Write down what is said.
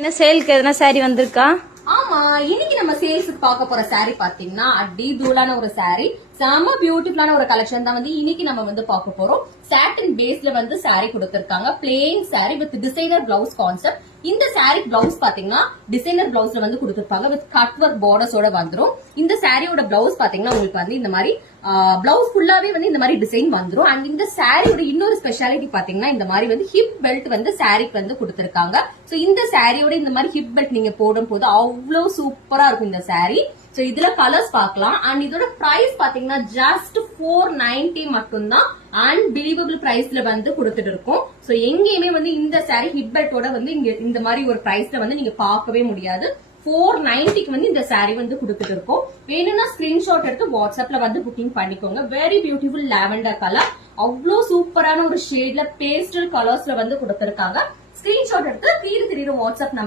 என்ன சேலுக்கு எதனா சாரி வந்திருக்கா? ஆமா, இன்னைக்கு நம்ம சேல்ஸுக்கு பார்க்க போற சாரி பாத்தீங்கன்னா அடி தூளான ஒரு சாரி, செம பியூட்டிஃபுல்லான ஒரு கலெக்ஷன் தான் இன்னைக்கு நம்ம பார்க்க போறோம். சாட்டின் பேஸ்ல சாரி கொடுத்திருக்காங்க. Plain sorry with designer blouse concept. இந்த சாரி பிளவுஸ் பாத்தீங்கன்னா டிசைனர் பிளவுஸ்ல கொடுத்திருப்பாங்க வித் கட் ஒர்க் பார்டர்ஸோட வந்துரும். இந்த சாரியோட பிளவுஸ் பாத்தீங்கன்னா உங்களுக்கு இந்த மாதிரி பிளவுஸ் ஃபுல்லாவே இந்த மாதிரி டிசைன் வந்துரும். அண்ட் இந்த சாரியோட இன்னொரு ஸ்பெஷாலிட்டி பாத்தீங்கன்னா இந்த மாதிரி ஹிப் பெல்ட் சாரிக்கு கொடுத்திருக்காங்க. சோ இந்த சாரியோட இந்த மாதிரி ஹிப் பெல்ட் நீங்க போடும் போது அவ்வளவு சூப்பரா இருக்கும் இந்த சாரி. சோ இதுல கலர்ஸ் பார்க்கலாம். அண்ட் இதோட பிரைஸ் பாத்தீங்கன்னா ஜஸ்ட் 490 மட்டும்தான். அன்பிலீவபிள் பிரைஸ்ல கொடுத்துட்டு இருக்கோம். சோ எங்கேயுமே இந்த சாரி ஹிப் பெல்ட்டோட இங்க இந்த மாதிரி ஒரு பிரைஸ்ல நீங்க பார்க்கவே முடியாது. 490க்கு இந்த சாரி கொடுத்துட்டு இருக்கோம். வேணும்னா ஸ்கிரீன்ஷாட் எடுத்து வாட்ஸ்அப்ல புக்கிங் பண்ணிக்கோங்க. வெரி பியூட்டிஃபுல் லாவெண்டர் கலர், அவ்வளவு சூப்பரான ஒரு ஷேட்ல பேஸ்டல் கலர்ஸ்ல கொடுத்திருக்காங்க. ஸ்கிரீன்ஷாட் எடுத்து தெரியுற வாட்ஸ்அப் நம்பர்